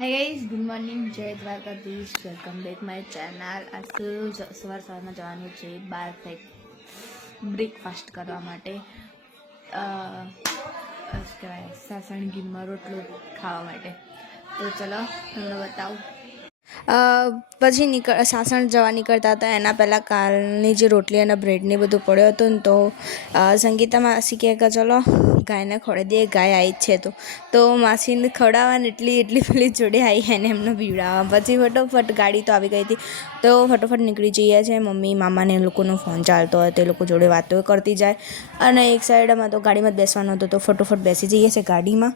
Hi guys, good morning, जय Dwarkadhish, welcome back my channel. આજ તો સવારમાં જવાનું છે બહાર કંઈક બ્રેકફાસ્ટ કરવા માટે, શું કહેવાય, સાસણ ઘીમાં રોટલો ખાવા માટે। તો ચલો તમને બતાવું। પછી સાસણ જવા નીકળતા હતા એના પહેલાં કાલની જે રોટલી અને બ્રેડને બધું પડ્યો હતો ને, તો સંગીતા માસી કહે કે ચલો ગાયને ખવડાવી દઈએ, ગાય આવી જ છે તો માસીને ખવડાવવાને એટલી પેલી જોડે આવી એને એમને પીવડાવવા। પછી ફટોફટ ગાડી તો આવી ગઈ હતી, તો ફટોફટ નીકળી જઈએ છે। મમ્મી મામાને એ લોકોનો ફોન ચાલતો હોય તો એ લોકો જોડે વાતો કરતી જાય, અને એક સાઈડમાં તો ગાડીમાં જ બેસવાનો હતો તો ફટોફટ બેસી જઈએ છે ગાડીમાં।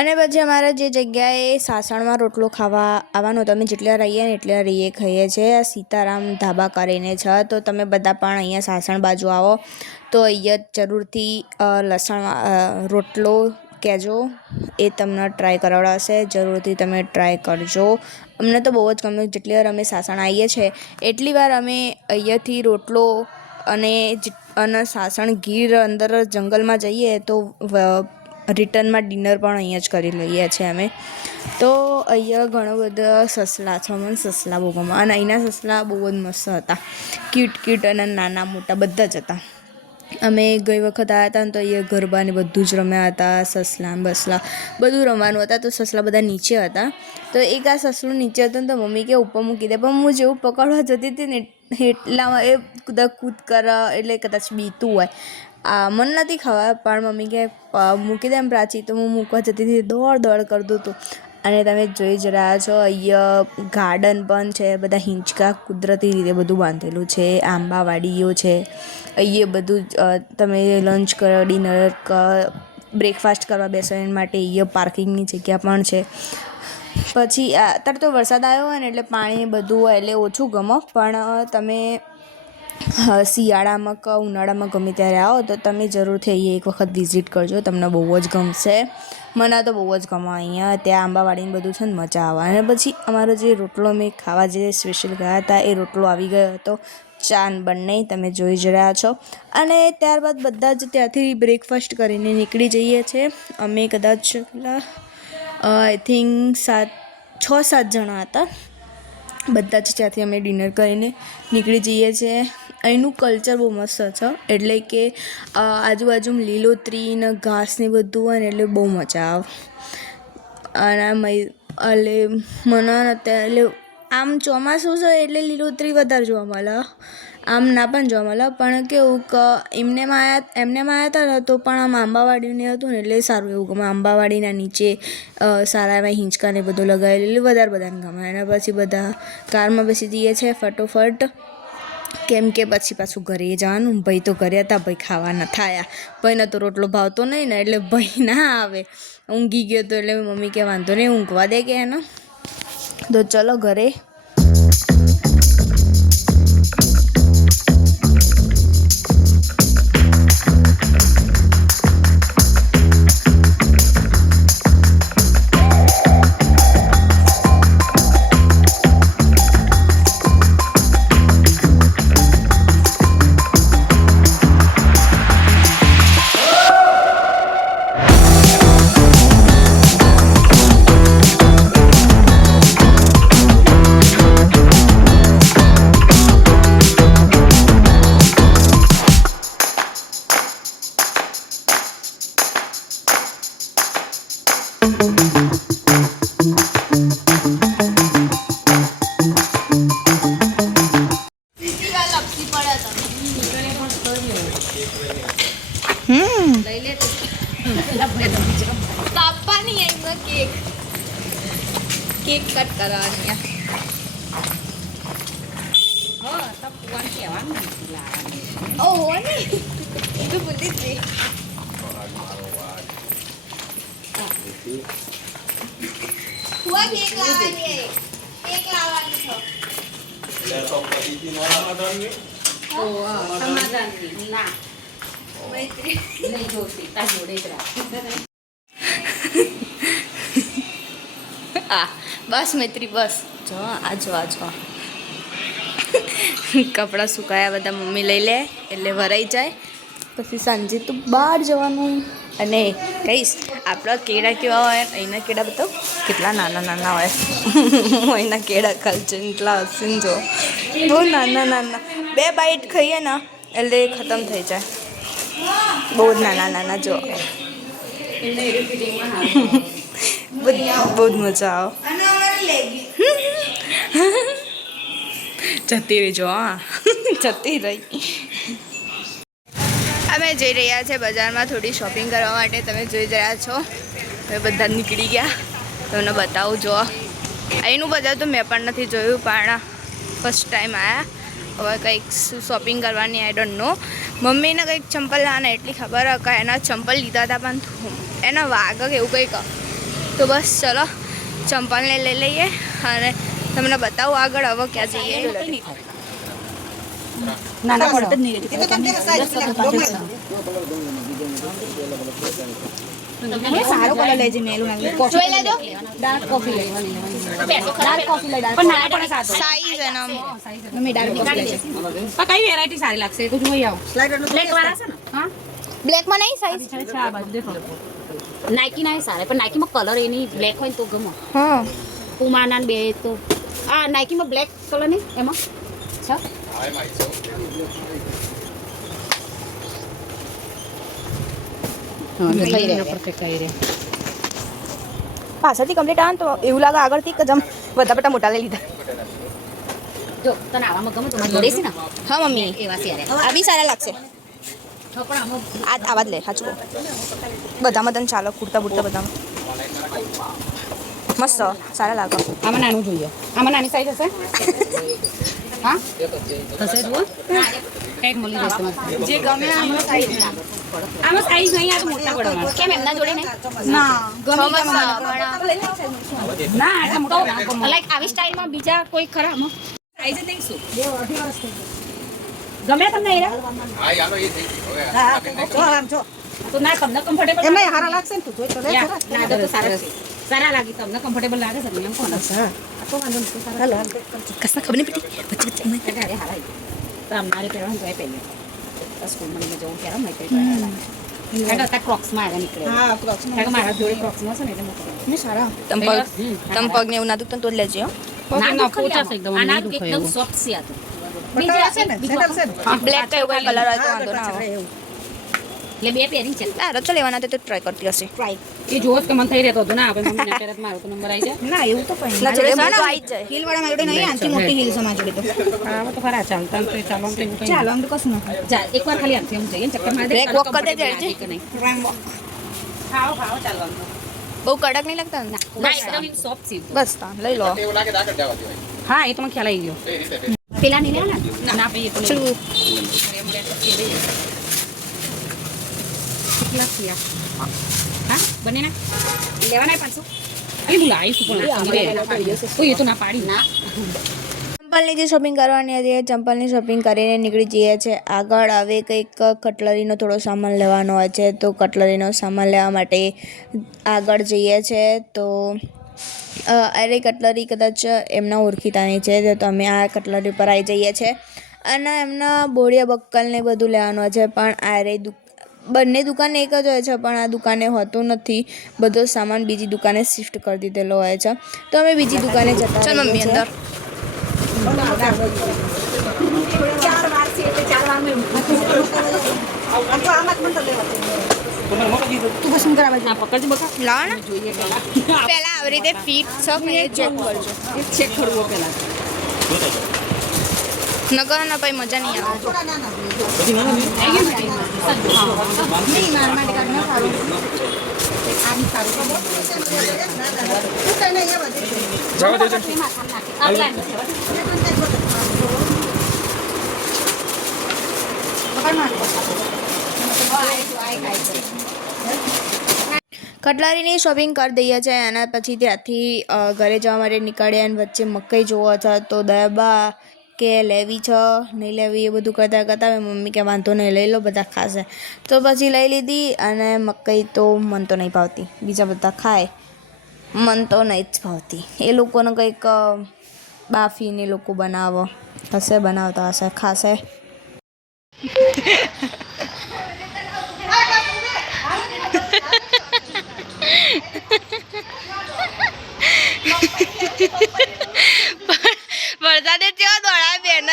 અને પછી અમારા જે જગ્યાએ સાસણમાં રોટલો ખાવા આવવાનો, તમે જેટલા રહીએ ને એટલા રહીએ ખાઈએ છીએ। સીતારામ ધાબા કરીને છે, તો તમે બધા પણ અહીંયા સાસણ બાજુ આવો તો અહીંયા જરૂરથી લસણ રોટલો કહેજો, એ તમને ટ્રાય કરાવડાવશે। જરૂરથી તમે ટ્રાય કરજો, અમને તો બહુ જ ગમે। જેટલી વાર અમે સાસણ આવીએ છીએ એટલી વાર અમે અહીંયાથી રોટલો અને સાસણ ગીર અંદર જંગલમાં જઈએ તો રિટર્નમાં ડિનર પણ અહીંયા જ કરી લઈએ છીએ અમે। તો અહીંયા ઘણા બધા સસલા છે, મને સસલા બહુ ગમે, અને અહીંના સસલા બહુ જ મસ્ત હતા, ક્યુટ અને નાના મોટા બધા જ હતા। અમે ગઈ વખત આવ્યા હતા ને તો અહીંયા ગરબાને બધું જ રમ્યા હતા, સસલા બસલા બધું રમવાનું હતા। તો સસલા બધા નીચે હતા, તો એક આ સસલું નીચે હતું ને તો મમ્મી કે ઉપર મૂકી દે, પણ હું જેવું પકડવા જતી હતી ને એટલામાં એ કૂદ કરે, એટલે કદાચ બીતું હોય, મને નથી ખબર, પણ મમ્મી કે મૂકી દે એમ પ્રાચી, તો હું મૂકવા જતી હતી, દોડ કરતું હતું। અને તમે જોઈ જ રહ્યા છો અહીંયા ગાર્ડન પણ છે, બધા હિંચકા કુદરતી રીતે બધું બાંધેલું છે, આંબાવાડીઓ છે અહીંયા બધું તમે લંચ કરો, ડિનર બ્રેકફાસ્ટ કરવા બેસો એના માટે અહીંયા પાર્કિંગની જગ્યા પણ છે। પછી અત્યારે તો વરસાદ આવ્યો હોય ને એટલે પાણી બધું હોય એટલે ઓછું ગમે, પણ તમે શિયાળામાં કે ઉનાળામાં ગમે ત્યારે આવો તો તમે જરૂરથી અહીંયા એક વખત વિઝિટ કરજો, તમને બહુ જ ગમશે। મને તો બહુ જ ગમે અહીંયા, ત્યાં આંબાવાડીને બધું છે ને મજા આવે। અને પછી અમારો જે રોટલો અમે ખાવા જે સ્પેશિયલ ગયા હતા એ રોટલો આવી ગયો હતો, ચાન બંને તમે જોઈ જ રહ્યા છો। અને ત્યારબાદ બધા જ ત્યાંથી બ્રેકફાસ્ટ કરીને નીકળી જઈએ છીએ અમે। કદાચ આઈ થિંક 6-7 જણા હતા, બધા જ ત્યાંથી અમે ડિનર કરીને નીકળી જઈએ છીએ। અહીંનું કલ્ચર બહુ મસ્ત છે, એટલે કે આજુબાજુમાં લીલોતરી ને ઘાસ ને બધું હોય ને એટલે બહુ મજા આવે। અને એટલે મને એટલે આમ ચોમાસું છે એટલે લીલોતરી વધારે જોવા મળે, આમ ના પણ જોવા મળે, પણ કેવું કે એમને આવ્યા હતા ને તો પણ આમ આંબાવાડીને હતું ને એટલે સારું એવું ગમે। આંબાવાડીના નીચે સારા એવા હિંચકાને બધું લગાવેલું એટલે વધારે બધાને ગમે। અને પછી બધા કારમાં બેસી જઈએ છીએ ફટોફટ, કેમ કે પછી પાછું ઘરે જવાનું। ભાઈ તો ઘરે હતા, ભાઈ ખાવા ન થયા, ભાઈને તો રોટલો ભાવતો નહીં ને એટલે ભાઈ ના આવે, ઊંઘી ગયો તો એટલે મમ્મી કે વાંધો નહીં ઊંઘવા દે કે એને, તો ચલો ઘરે। કેક કટ કરવાની ઓહો ને તો ભૂલી જ ગઈ. હુઆ કેક લાવવાની છે. મૈત્રી નહીં જોતી તા જોડે જ રાખ. બસ મૈત્રી બસ જો આ જો કપડાં સુકાયા બધા મમ્મી લઈ લે એટલે વરાઈ જાય. પછી સાંજે તો બહાર જવાનું. અને કહીશ આપણા કેળા કેવા હોય અહીંના કેળા બતાવો કેટલા નાના નાના હોય. અહીંના કેળા કલ્ચર એટલા હશે ને જો બહુ નાના 2 બાઈટ ખાઈએ ને એટલે ખતમ થઈ જાય. બહુ જ નાના જો બહુ જ મજા આવે. જતી રહી જો જતી રહી. અમે જઈ રહ્યા છે બજારમાં થોડી શોપિંગ કરવા માટે. તમે જોઈ રહ્યા છો અમે બધા નીકળી ગયા. તમને બતાવું જો અહીંનું બજાર તો મેં પણ નથી જોયું પણ ફર્સ્ટ ટાઈમ આવ્યા. હવે કંઈક શું શોપિંગ કરવાની આઈ ડોન્ટ નો. મમ્મીને કંઈક ચંપલ લાવવાના એટલી ખબર કે એના ચંપલ લીધા હતા પણ એના વાગ એવું કંઈક. તો બસ ચલો ચંપલને લઈ લઈએ અને તમને બતાવું આગળ હવે ક્યાં જઈએ. નાના પડત જ નહીં સારો કલર લેજે મેલું નાખી કોફી લેજો. ડાર્ક કોફી લેવાની. ડાર્ક કોફી લઈ પણ નાના પણ સાઈઝ એના મે ડાર્ક કોફી લેજે. આ કઈ વેરાયટી સારી લાગશે તો જોઈ આવો. બ્લેક વાળા છે ને? હા બ્લેક માં નહીં સાઈઝ છે આ બાજુ દેખો. નાઇકી ના સારા પણ નાઇકી માં કલર એની બ્લેક હોય તો ગમે. હા પુમા ના બે તો આ નાઇકી માં બ્લેક કલર નહીં એમાં છે. પાછળથી કમ્પ્લીટ આવે તો એવું લાગે આગળથી કે જમ બધા મોટા લઈ લીધા. જો તને આવામાં ગમે તો જોડે છે ને? હા મમ્મી એવા સારા આ બી સારા લાગશે. આ આવા જ લે સાચું બધામાં તને ચાલો કુર્તા બુર્તા બધામાં મસ્ત સારા લાગે. આમાં નાનું જોઈએ. આમાં નાની સાઈઝ હશે? હા હશે જુઓ કંઈક મળી જશે જે ગમે આમાં સાઈઝ નહીં. આ તો મોટા પડવાના કેમ એમના જોડે નહીં? ના ગમે ના આટલા મોટા લાઈક આવી સ્ટાઈલમાં બીજા કોઈ ખરા સાઈઝ જ નહીં. શું ગમે તમને એરા? હા યાર એ થઈ હવે આમ જો તો ના તમને કમ્ફર્ટેબલ એમ હારા લાગશે ને તું જોઈ તો લે ના તો સારા લાગી તમને કમ્ફર્ટેબલ લાગે છે એમ કોણ છે? આ તો વાંધો નથી સારા લાગે કસા ખબર નહીં પડી વચ્ચે મેં કાઢે હારા તો અમારે પહેરવાનું તો પહેલે સ્કૂલમાં લઈને જવું ત્યારે મેં કઈ કાઢા તા ક્રોક્સ માં આવ્યા નીકળે. હા ક્રોક્સ માં મારા જોડે ક્રોક્સ માં છે ને એટલે મોકલો ને સારા તમ પગ ને એવું ના દુખતું તો જ લેજો. ના પોચા છે એકદમ આના એકદમ સોફ્ટ છે આ તો બીજા છે ને સેટલ છે બ્લેક કઈ કોઈ કલર હોય તો વાંધો ના આવે. એટલે બે પેરિંગ છે. આ રચો લેવાના તો ટ્રાય કરતી હશે. ટ્રાય એ જોત કે મન થઈ રહેતો હતો ના આપણે મમ્મીને પહેરત મારો તો નંબર આવી જાય. ના એવું તો કઈ ના જોડે આવી જાય. હીલ વાળા મારી જોડે નહીં આનથી મોટી હીલ છે મારી જોડે તો. હા તો ખરા ચાલતા તો ચાલો આમ તો ચાલો આમ તો કશું ના જા એકવાર ખાલી આમથી આમ જઈએ ચક્કર માર દે. બ્રેક વોક કરી દે કે નહીં? ખાઓ ચાલો આમ બહુ કડક નહીં લાગતા ના એકદમ સોફ્ટ છે બસ તા લઈ લો. એવું લાગે દાખલ જવા દેવાય. હા એ તો મને ખ્યાલ આવી ગયો. પેલા નહીં લેવાના ના ભાઈ એ તો કેટલા થયા? હા બને ના લેવાના 500 અરે હું લાવીશ પણ એ તો ના પાડી ના. ચંપલની જે શોપિંગ કરવાની હતી એ ચંપલની શોપિંગ કરીને નીકળી જઈએ છીએ આગળ. હવે કંઈક કટલરીનો થોડો સામાન લેવાનો હોય છે તો કટલરીનો સામાન લેવા માટે આગળ જઈએ છીએ. તો અરે કટલરી કદાચ એમના ઓળખીતાની છે તો અમે આ કટલરી પર આવી જઈએ છીએ અને એમના બોડિયા બક્કલને બધું લેવાનું હોય છે. પણ આરે બંને દુકાન એક જ હોય છે પણ આ દુકાને હોતું નથી. બધો સામાન બીજી દુકાને શિફ્ટ કરી દીધેલો હોય છે તો અમે બીજી દુકાને જતા ચાલ મમ્મી અંદર તું પસંદ કરાવે ના પકડજો બકા લાવ ને જોઈએ પહેલા આવી રીતે ફીટ છે કે ચેક કરજો. ચેક કરવો પહેલા નગર ના ભાઈ મજા નહીં આવે. કટલરીની શોપિંગ કરી દઈએ છે એના પછી ત્યાંથી ઘરે જવા માટે નીકળ્યા અને વચ્ચે મકાઈ જોવા છે તો દયાબા કે લેવી છે નહીં લેવી એ બધું કરતાં કરતાં મમ્મી કે વાંધો નહીં લઈ લો બધા ખાશે તો પછી લઈ લીધી અને મકાઈ તો મન તો નહીં ભાવતી બીજા બધા ખાય મન તો નહીં જ ભાવતી એ લોકોને કંઈક બાફીને લોકો બનાવો હશે બનાવતા હશે ખાશે વરસાદે કેવો દોડાય બેન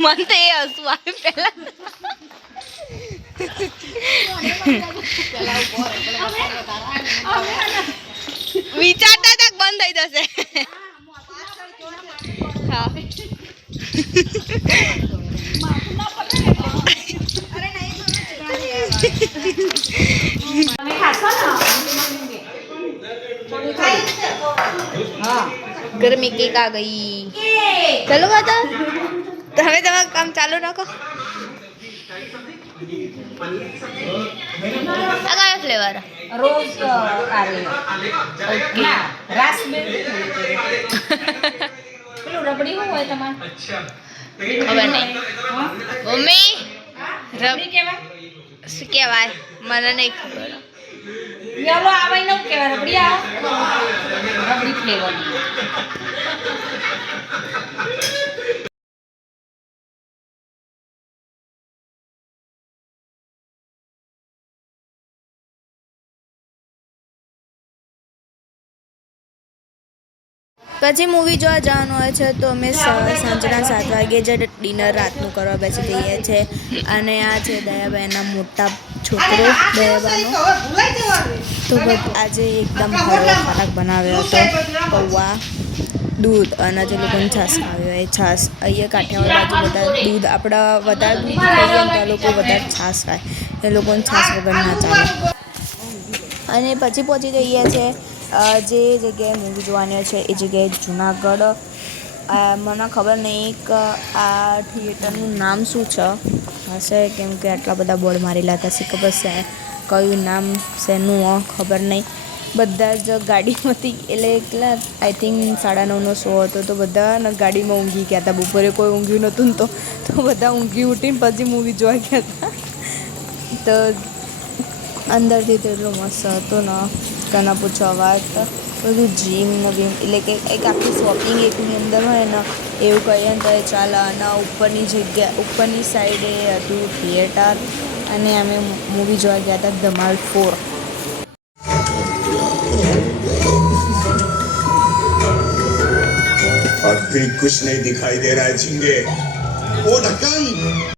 મન તો એ હસવું આવે પેલા વિચારતા તક બંધ થઈ જશે હા गर्मी केक आ गई चलो माता તમે તમારું કામ ચાલુ રાખો આ કયો ફ્લેવર રોજ ઓકે રાસબેરી પેલું રબડી શું હોય તમારે ખબર નહીં મમ્મી રબડી કહેવાય શું કહેવાય મને નહીં ખબર યલો આવે ને કહેવાય રબડી આવે રબડી ફ્લેવર પછી મૂવી જોવા જવાનું હોય છે તો અમે સાંજના 7 વાગે જ ડિનર રાતનું કરવા બેસી જઈએ છીએ અને આ છે દયાબાઈના મોટા છોકરો દયાબાનો તો આજે એકદમ હળવો ખોરાક બનાવ્યો હતો પૌવા દૂધ અને જે લોકોને છાશ ખાવી હોય છાશ અહીંયા કાઠિયાવાડ બાજુ બધા દૂધ આપણા વધારે દૂધ ખાઈએ ને તો લોકો વધારે છાશ ખાય એ લોકોને છાશ વગર ના ચાલે અને પછી પહોંચી જઈએ છીએ જે જગ્યાએ મૂવી જોવાની છે એ જગ્યાએ જુનાગઢ મને ખબર નહીં કે આ થિયેટરનું નામ શું છે હશે કેમ કે આટલા બધા બોર્ડ મારેલા હતા શી ખબર છે કયું નામ શેનું ખબર નહીં બધા જ ગાડીમાંથી એટલે એટલા આઈ થિંક 9:30નો શો હતો તો બધા ગાડીમાં ઊંઘી ગયા હતા બપોરે કોઈ ઊંઘ્યું નહોતું ને તો બધા ઊંઘી ઉઠીને પછી મૂવી જોવા ગયા હતા તો અંદરથી તો એટલો મસ્ત હતો ને કના પૂછો અવાજ બધું જીમ ને બીમ એટલે કે એક આખી શોપિંગ એકની અંદર હોય ને એવું કહીએ ને તો એ ચાલે અને ઉપરની જગ્યા ઉપરની સાઈડે હતું થિયેટર અને અમે મૂવી જોવા ગયા હતા ધમાલ 4 अब भी कुछ नहीं दिखाई दे रहा है झिंगे ओ ढक्कन